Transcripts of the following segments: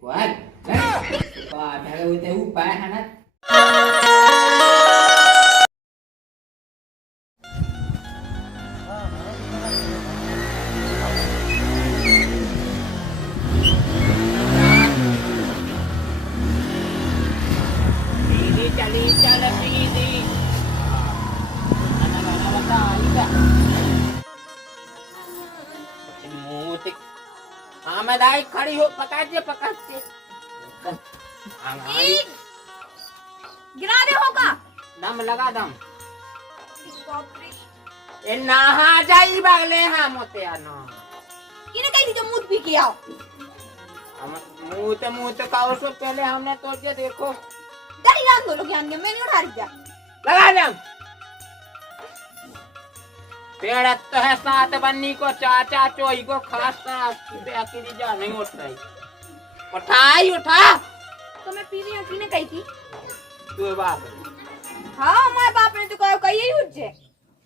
kuat. Kau ada udah upah anak. Ini cali cali ini. Anak-anak bata juga. Mutik. हाँ मैं दाई खड़ी हो पकड़ के गिरा दे होगा दम लगा दम ए नहा जाई बगले हाँ मोते आना इन्हें कही थी जो मूत पी के आओ हम मुंह तो काओ से पहले हमने तो ये देखो गाड़ी रात दो लोग आएंगे मैं नहीं उठा रही जा लगा दम पेड़ तो है सात बन्नी को चाचा चोई को खास अकेली जा नहीं उठ रही उठा तो मैं पी रही हूँ किने कही थी तू बाप हाँ हमारे बाप ने तो कही ही उठ जाए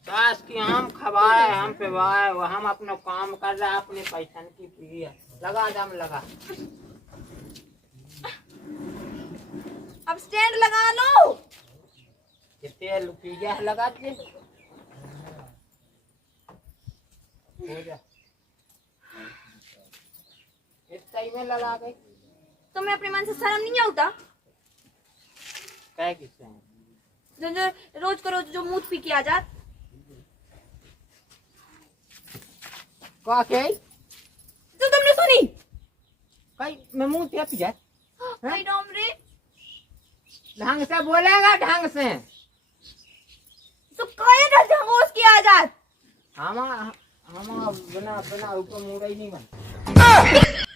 सास की हम खबाए हम पे वाए वो हम अपना काम कर रहे अपने पैसा की पी लगा दम लगा अब स्टैंड लगा लो तेल पी गया लगा दे हो जा इतना ही में लगा गई तो मैं अपने मन से शर्म नहीं आता क्या किससे जो रोज को रोज जो मूत पी के आ जात क्या क्या जो तुमने सुनी कहीं मैं मुंह ते पी जाए भाई डोम रे ढंग से बोलेगा ढंग से तो कहे ना ढंगोस की आ जात हम बिना बिना ऊपर मुड़ा ही नहीं बन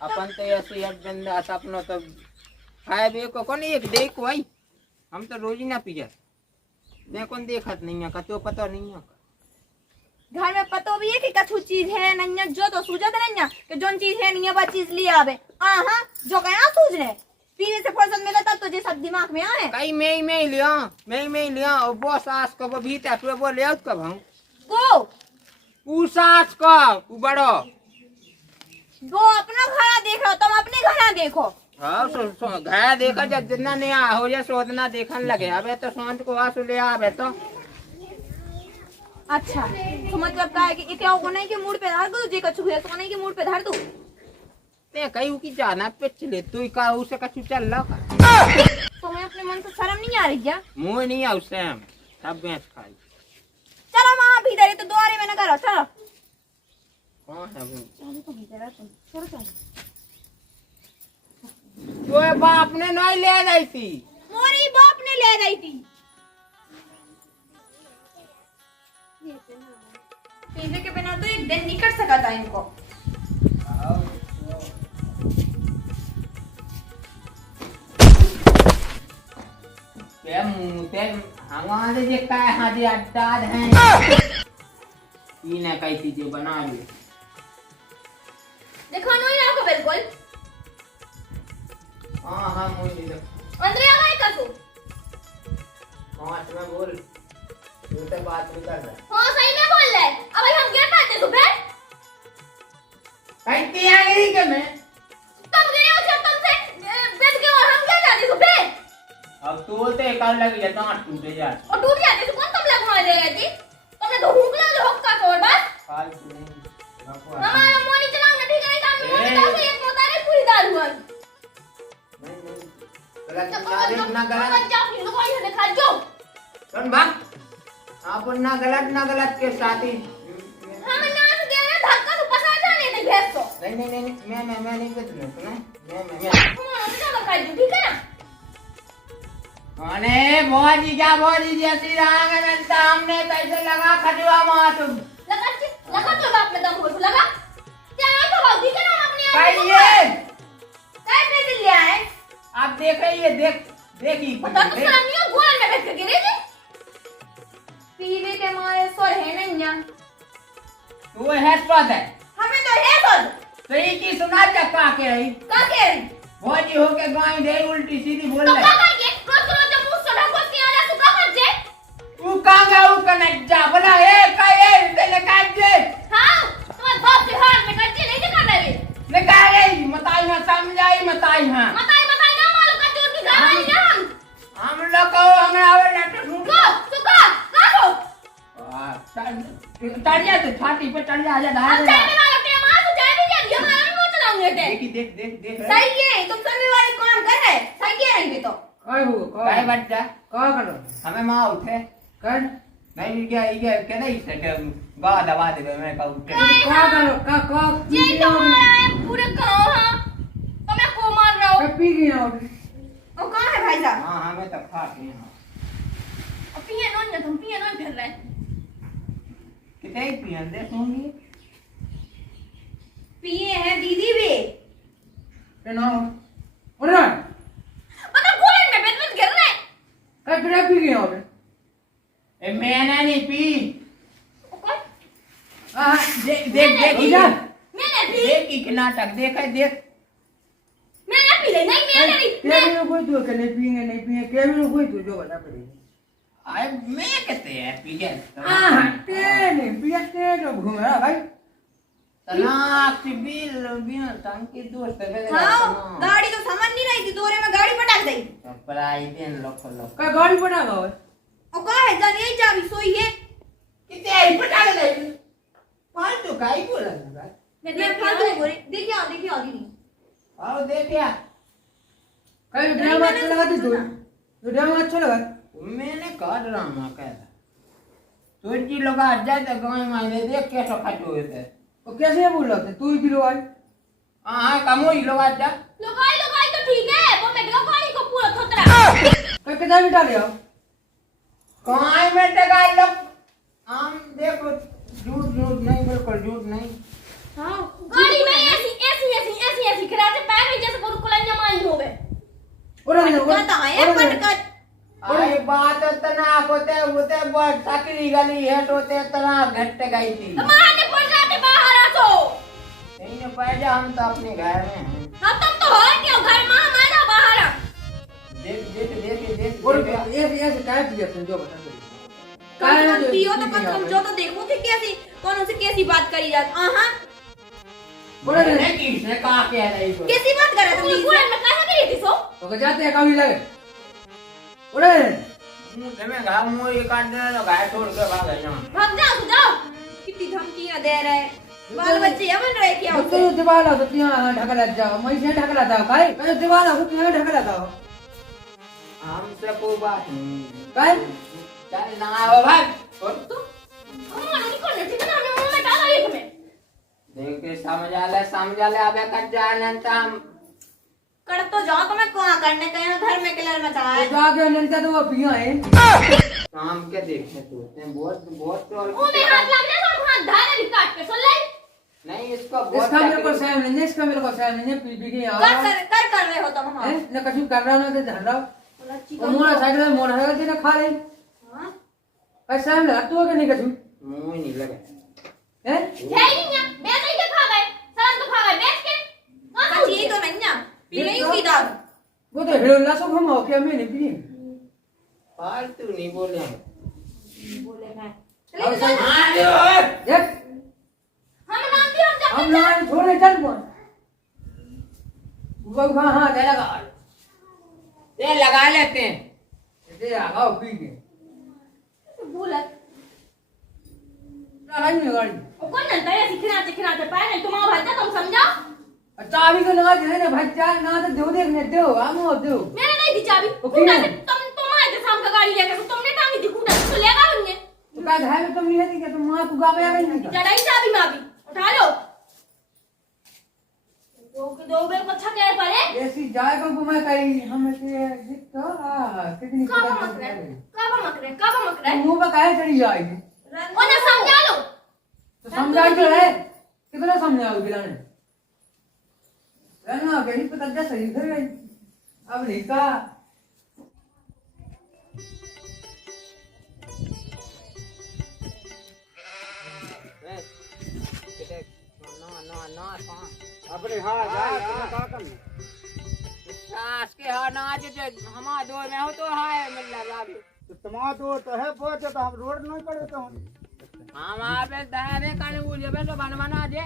अपन तो ऐसे एक बंदा सपनों तो खाए बे को कौन एक देख भाई हम तो रोज ही ना पी जाए मैं कौन देखत नहीं है कतो पता नहीं है घर में पतो भी है कि कछु चीज है नहीं है जो तो सूझत नहीं है कि जोन चीज है नहीं है वो चीज ले आवे हाँ जो कया सूझ रहे पीने से फुर्सत मिले तब तुझे सब दिमाग में आए कहीं मैं ही लिया और वो सास को वो भीतर तो वो ले आउट कब हम को ऊ सास को ऊ बड़ो वो अपना घर देख रहा हो तुम अपने घर देखो हाँ घर देखा जब जितना नहीं आ हो जाए सो उतना देखने लगे अबे तो सांझ को आंसू ले आवे तो अच्छा तो मतलब क्या है कि इतना को नहीं के मूड पे धर दो जे कछु है तो नहीं के मूड पे धर दो ते कहीं की जाना पे चले तू का उसे कछु चल ला तो मैं अपने मन से शर्म नहीं आ रही क्या मुंह नहीं आ उसे सब बेच खाई चलो वहां भीतर तो द्वारे में न करो चलो कौन है वो चलो तो भीतर है तुम चलो चलो तो बाप ने नहीं ले गई थी मोरी बाप ने ले गई थी पीने के बिना तो एक दिन नहीं कर सका था इनको क्या मुंहते हमारे जे का हाजी अड्डा है ये ना कई चीजें बना ली देखो नहीं आपको बिल्कुल हाँ मुझे अंदर आ गए कसो हाँ तुम्हें बोल तू तो बात नहीं कर रहा हाँ सही में बोल रहा है अब भाई हम गिर पाते तो फिर कहीं आ गई क्या मैं तुम गए हो जब तुमसे बेच के और हम क्या जाते तो फिर अब तू तो एक लग जाता है टूटे जा और टूट जाते तो कौन तुम लगवा दे रहे थे तुमने तो हुकला जो हुक्का और बस काल तू हमारा मोनी चलाओ ना ठीक है काम में मोनी से एक मोतारे पूरी दाल हुआ गलत ना गलत जाओ फिर कोई है खा जाओ सुन भाग आप ना गलत के साथ ही हम नाच दे रहे धक्का तो पसा जाने दे भैंस को नहीं मैं नहीं बदलूं सुना मैं चलो कर दो ठीक है ना अरे भौजी जैसी रंग में सामने कैसे लगा खटवा मां तुम लगा तो बाप में दम हो लगा क्या है तो बाप ठीक है ना अपने कहिए कैसे दिल ले आए आप देखिए देखी पता तो शर्म नहीं हो गोल में बैठ के गिरे थे पीने के मारे स्वर है नहीं यार वो है स्वाद है हमें तो है स्वर सही की सुना चक्का के रही का के भौजी होके गाय दे उल्टी सीधी बोल तो रहे का करके रोज जब मुंह सड़ा को के आला तो का कर जे तू कांगा ऊ कनेक्ट जा बोला ए तेरे काट जे हां तुम्हारे बाप के हाथ में कर जे नहीं कर रहे निकाले मताई ना समझाई मताई बताई हां बताई ना मालूम का चोर की घर आई ना हम लोग को हमें आवे लेटर ढूंढ तो का हो टड़िया तो छाती पे टड़िया आ जा अब ढाई चाय वाला के मां तो चाय भी दे दिया मां नहीं चलाऊंगे ते देखी देख सही है तुम सर्वे वाले काम कर रहे सही है नहीं भी तो काय हो काय बच्चा का करो हमें मां उठे कर नहीं ये के नहीं सके गा दबा दे मैं का उठे का करो का ये तो हमारा पूरा गांव हां तो मैं को मार रहा हूं पी गया और कहां है भाई साहब हां हमें तक खा के हां अब पिए नॉन या तुम पिए नॉन फिर रहे कितने ही पियन दे सोंगी पिए हैं दीदी भी के ना ओरा मतलब बोलन में बेट गिर रहे का फिर पी गया ए मैंने नहीं पी ओके हां देख मैंने पी देख की नाटक देख मैंने पी ले नहीं मैंने नहीं के भी कोई तो के नहीं पिए के भी कोई तो जो बता पड़ी आए मैं कहते हैं पी गया ते नहीं पिए तो घूम रहा भाई तलाक बिल टंकी दोस्त है हां गाड़ी तो समझ नहीं रही थी दोरे में गाड़ी पटक गई पढ़ाई देन लोग का गाड़ी पड़ा गया और कहां है जान यही चाबी सोई है कितने आई पटा ले फालतू काई बोला ना मैं फालतू बोल रही देखिए दीदी आओ देखिया कल ड्रामा अच्छा लगा तू ड्रामा अच्छा लगा मैंने कहा ड्रामा कहता तो जी लोग आ जाए तो गांव में देख कैसे खटो होते वो कैसे बोल रहा था तू ही किलो आज हां कमो ही लोग आ जा लगाई तो ठीक है वो मैं गाड़ी को पूरा खतरा का कितना बिटा लिया कहां में टका लोग हम देखो झूठ नहीं बिल्कुल झूठ नहीं हां गाड़ी में ऐसी खराटे पैर में जैसे कोई कुलन्या माई होवे ओरा कहता है पटकट अरे बात इतना होते बहुत सकरी गली है होते इतना घट गई थी मारने पड़ जाते बाहर आ तो नहीं न पड़ जा हम तो अपने घर में हैं हां तुम तो हो क्यों घर में हमारा बाहर आ देख और ये काय पिया तुम जो बता कम से कम पियो तो कम से कम जो तो देखो कि कैसी कौन से कैसी बात करी जाती हां बोले मैंने किसने कहा कह रही हो कैसी बात कर रहे तुम पूरे में कैसा करी थी सो तो जाते हैं कभी लगे ओरे मुझे में घाव मोई काट दे तो गाय छोड़ के भाग गए ना भाग जाओ कितनी धमकियां दे रहे बाल बच्चे बन रहे क्या तो दीवाला तो यहाँ ढकला जाओ मैं से ढकला जाओ भाई मैं दीवाला को यहाँ ढकला जाओ हमसे कोई बात नहीं भाई चल ना आओ भाई और तू हम नहीं करने ठीक है हमने मुंह में डाला एक में देख के समझ ले अबे कट जाने हम कर तो जाओ तो मैं कहां करने कहीं घर में कलर मचा है तो आगे नंता तो वो पिया है काम के देखे तू ने बहुत तो मुंह में हाथ लग जाए तो हम हाथ धारे भी काट के सुन ले नहीं इसको बहुत इसका मेरे को सहन नहीं इसका मेरे को सहन नहीं पी के यहाँ कर रहे हो तुम हां न कछु कर रहा ना तो धर रहा वो मोरा साइड में मोरा है तेरा खा ले हां कैसा हम लगा तू के नहीं कछु मुंह ही नहीं लगा हैं है ही नहीं बेच ही के खा गए सर तो खा गए बेच के बस यही तो नहीं ना पी नहीं हुई दाल वो तो हिड़ोला सब हम हो के मैं नहीं पी फालतू नहीं बोले बोले मैं अब चले हां देख हम नाम भी हम जब हम ना छोड़े चल बोल वो हां दे लगा ये लगा लेते हैं दे आगाओ पी के बोला लगा नहीं गाड़ी ओ कौन नंता है खिराते पाए नहीं तुम भाई तुम समझाओ चाबी को लगा दे ना भाई चार ना तो दो देखने दो हम हो दो मैंने नहीं दी चाबी तो कूड़ा क्यों? से तुम आए थे शाम का गाड़ी लेकर तुमने टांगी थी कूड़ा तो लेगा उन्हें तो का घर में तुम नहीं है कि तुम मां को गा गया नहीं का चढ़ाई चाबी मां भी उठा लो दो बेर को छके पड़े ऐसी जाएगा को मैं कही हम से तो कितनी कब मक रहे मुंह पे काहे चढ़ी जाएगी उन्हें समझा लो तो समझा तो है कितना समझाओ गिलाने रहना कहीं पता जा सही फिर अब नहीं का अपने हाँ का करना सास के हाँ ना आज हमारा दौर में हो तो है मिल रहा तो तुम्हारा तो है पहुंचे तो हम रोड नहीं पड़े तो हम हम आप दावे काने बोलिए बे तो बनवाना जे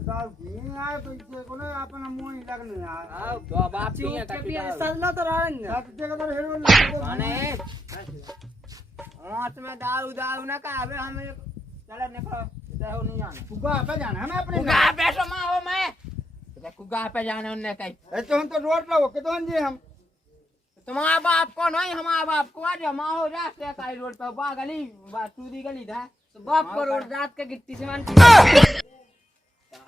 दारू घी आए तो इसे को ना अपन मुंह ही लगने यार आओ तो बाप की है कटी सजला तो रहा है साथ जगह तो हेरो लगो माने हाथ में दारू दारू ना का अबे हम चले निकलो इधर नहीं जाना कुगा पे जाना है मैं अपने कुगा पे समा हो मैं तो कुगा पे जाना उनने कही ए तो हम तो रोड पे हो के तो जी हम तुम्हारा बाप कौन है हमारा बाप को आज माँ हो रास्ते का रोड पे बा गली बा चूदी गली था तो बाप को रोड रात के गिट्टी से मान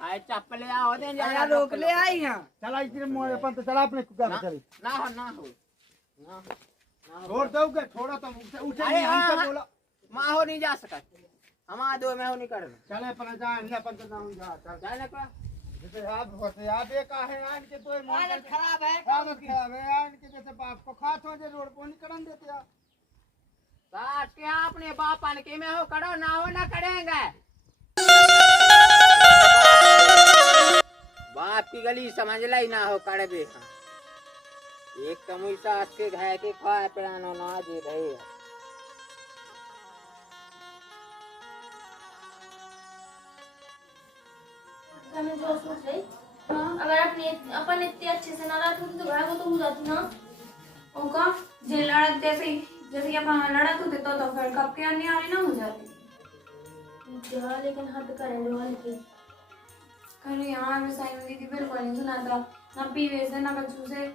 आए चप्पल आओ दे आया रोक ले आई यहाँ चला इधर मोए अपन तो चला अपने कुगा पे चली ना हो ना हो ना हो छोड़ दोगे थोड़ा तो उठे अरे नहीं हमसे हाँ, बोला माँ हो नहीं जा सका हमारा दो में हो नहीं करना चले अपन जा नहीं अपन तो ना हो जा चल जाने का जैसे आप होते आप एक है आन के तो हालत खराब है हालत खराब है आन के जैसे बाप को खात हो जे रोड पर नहीं करन देते यार साथ के अपने बाप आने के में हो करो ना हो ना करेंगे बाप की गली समझ लाई ना हो कर बे एक तमुसा के घाय के खाए पिलानो ना जे भाई मैं जो सोच रही अगर अपने अपन इतने अच्छे से ना लड़त होती तो घर वो तो हो जाती ना उनका जे लड़त जैसे अपन लड़त होते तो फिर कब के अन्य आने ना हो जाती जा लेकिन हद करें जो हल्की अरे यार मैं साइन दीदी बिल्कुल नहीं सुना था ना पीवे से ना कछु से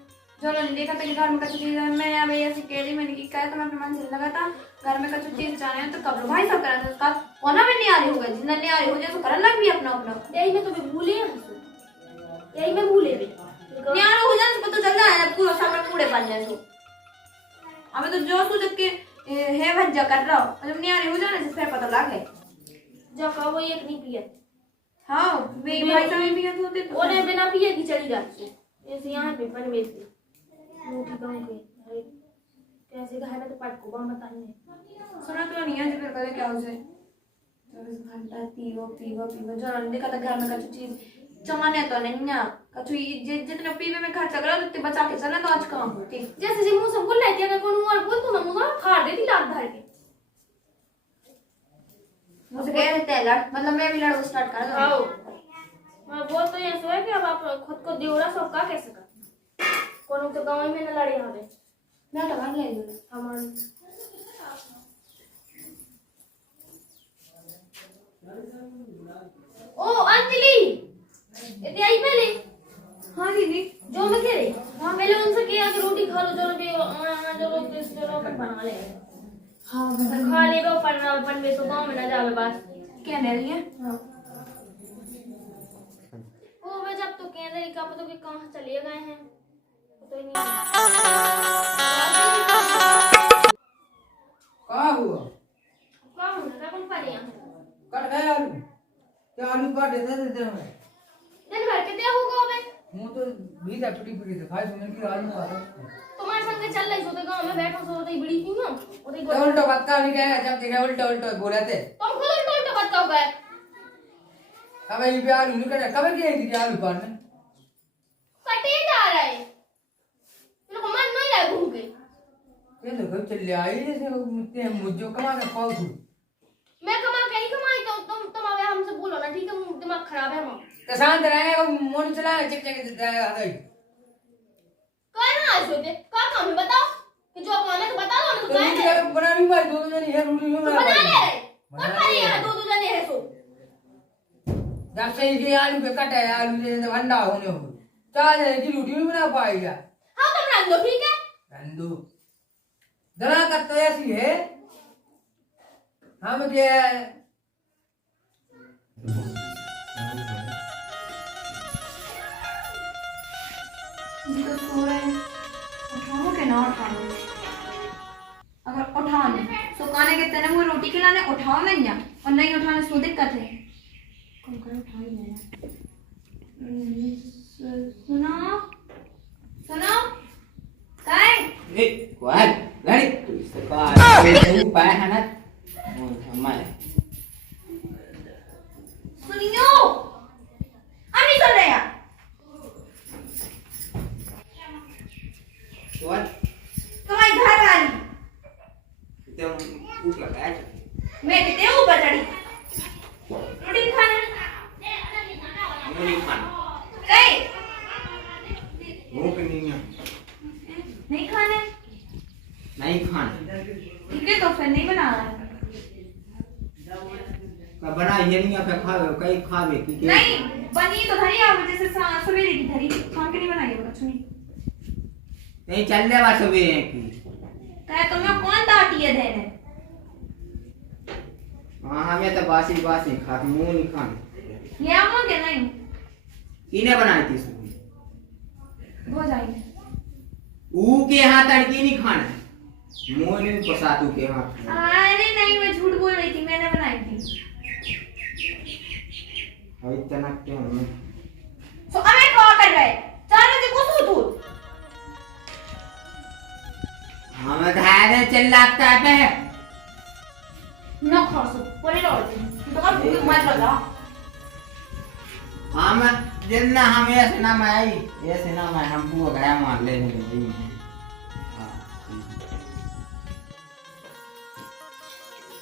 चलो नहीं देखा तेरे घर में कछु चीज मैं अब ऐसे कह रही मैंने की कहा तो मैं अपने मन से लगा था घर में कछु चीज जाने तो कब भाई सब करा था उसका कोना में नहीं आ रही होगा जिंदा नहीं आ रही हो जाए तो करन लग भी अपना अपना यही में तो भी भूले यही में भूले भी न्यारा हो जाए तो चल रहा है पूरा सामने पूरे बन जाए तो हमें तो जो सोच के है भज्जा कर रहा हो जब नहीं आ रही हो जाए ना फिर पता लगे जब का वो एक नहीं पिया हाँ वे भाई साहब पिया होते तो ओने बिना पिए की चली जाती ऐसे यहाँ पे पर में से रोटी गांव के अरे कैसे घर में तो पट को बम बताने सुना तो नहीं है फिर करे क्या उसे 24 घंटा पीवो पीवो पीवो जो अंडे का तो घर में कछु चीज चमाने तो नहीं ना कछु जितने पीवे में खर्चा करा उतने बचा के चलना तो आज काम होती जैसे जी मुंह से बोल रही थी अगर कोई और बोल तो ना मुंह फाड़ देती लात धर के मुझे कह रहे थे लड़ मतलब मैं भी लड़ो स्टार्ट कर दूं मैं बोल तो ये सो है कि अब आप खुद को देवड़ा सब का कैसे कर कोनो तो गांव में न लड़े हवे ना तो भाग ले हमार ओ अंजलि इतनी आई पहले हाँ दीदी जो मैं कह रही हाँ पहले उनसे किया कि रोटी खा लो जो रोटी बना ले हाँ खा लेगा अपन में तो गांव में ना जावे बस क्या ले रही है हाँ वो मैं जब तो कह रही का तो कि कहां चले गए हैं तो ही नहीं कहाँ हुआ कहां हूं ना कौन पड़े यहां कट गए आलू क्या आलू काट देते देते हैं दिन भर के दे होगा बे मुंह तो भीतर पिटी से खाए सुने की आलू खा रहे तुम्हारे संग चल रही सो तो गांव में बैठो सो तो बड़ी पी हो और तो उल्टा बत्ता नहीं कहेगा जब देखा उल्टा उल्टा बोले थे तुम खुद उल्टा बताओ गए अब ये भी आलू नहीं कटे कब किया थी आलू काटने कटे जा रहा है मेरे को मन नहीं रहा घूम के ये देखो चल आई जैसे मुझे मुझे कमा के खाओ तू मैं कमा के नहीं कमाई तो तुम अब हमसे बोलो ना ठीक है दिमाग खराब है मां तो शांत रहेगा मोन चला चेक चेक देता है गई कहना आज होते का काम है बताओ कि जो काम है तो बता दो ना तो तो ये बना नहीं भाई दो जन है रोटी में बना ले कौन करे यहां दो जने है सो जब से ये आलू के कटे आलू जे ठंडा होने हो चार जने की रोटी नहीं बना पाएगा हां तुम रख दो ठीक है रंदू दरा का तो ऐसी है हम क्या तो सो रहे हैं उठाओ के ना उठाओ अगर उठाओ तो खाने के तने वो रोटी खिलाने उठाओ नहीं या और नहीं उठाने सो दिक्कत है कौन कर उठा ही नहीं सुनो सुनो काय ए कौन लड़ी तू इससे का तू पाए है ना हमारे सुनियो हम नहीं सुन रहे हैं कौन तुम्हारी घर वाली तुम भूख लगा है मैं कितने ऊपर चढ़ी रोटी खाने रोटियां नहीं खाने? नहीं खाने। ठीक है तो फिर नहीं बनाना है। का बना ये नहीं पे खा कई खावे की नहीं बनी तो धरी आप जैसे सवेरे की धरी शाम के नहीं बनाई होगा कुछ नहीं। नहीं चलने वाला सवेरे की कहे तुम्हें कौन दाटी है देने? हाँ हमें तो बासी बासी खा मुंह नहीं खाने। ले आओ क्या नहीं? किने बनाई थी सुबह? हो जाएंगे। ऊ के हाथ तड़की नहीं खाना मुंह नहीं पसातू के हाथ। अरे नहीं मैं झूठ बोल रही थी मैंने बनाई थी। अभी तना क्यों मैं सो अबे क्या कर रहे? चारों जी कुछ तू हमें धारे चिल्लाता है ना खासो परे रहो तो का भूख मत लगा। हम जितना हम ऐसे ना मैं आई ऐसे ना मैं हम पूरा गया मार लेने के लिए।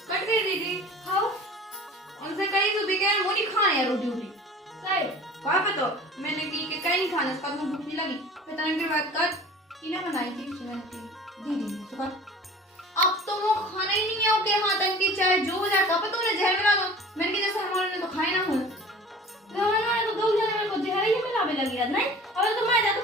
कट गई दीदी खाओ उनसे कहीं तो भी क्या मुझे खाना है रोटी रोटी सही कहाँ पे तो मैंने की कि कहीं नहीं खाना उसका मुझे भूख नहीं लगी फिर तने के बाद कट किने बनाई थी मैंने की दीदी ने तो अब तो वो खाना ही नहीं है ओके हाँ तन की चाहे जो हो जाए कब तो उन्हें जहर मिला दो मैंने की जैसे हमारे ने तो खाए ना हो तो हमारे तो दो जने को जहर ही मिलावे लगी यार नहीं और तो मैं जा तो